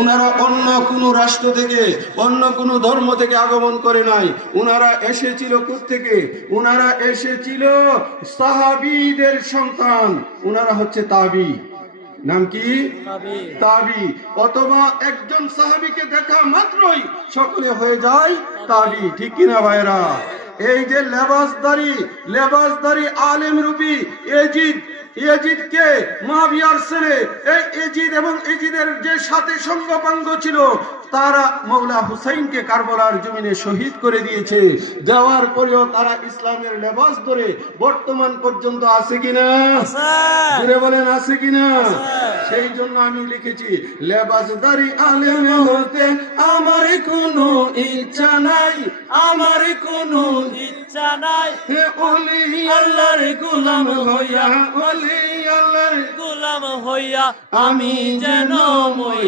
উনারা অন্য কোনো রাষ্ট্র থেকে, অন্য কোনো ধর্ম থেকে আগমন করে নাই। উনারা এসেছিল কোত্থেকে? উনারা এসেছিল সাহাবীদের সন্তান। উনারা হচ্ছে তাবি। নাম কি? তাবি। অথবা একজন সাহাবীকে দেখা মাত্রই সকলে হয়ে যায় তাবি। ঠিক কিনা ভাইরা? এই যে লেবাসদারি আলেম রূপী এজিদকে মুআবিয়ার ছেলে, এই এজিদ এবং এজিদের যে সাথে সঙ্গপাঙ্গ ছিল, তারা মৌলা হুসাইনকে কারবালার জমিনে শহীদ করে দিয়েছে। দেওয়ার পরেও তারা ইসলামের লেবাস ধরে বর্তমান পর্যন্ত আছে কিনা? জুড়ে বলেন আছে কিনা? সেই জন্য আমি লিখেছি, লেবাসদারি আলেম হতে আমার কোনো ইচ্ছা নাই, আমার কোনো ইচ্ছা নাই। হে ওলি আল্লাহর গোলাম হইয়া, ওলি আল্লাহর গোলাম হইয়া আমি যেন মই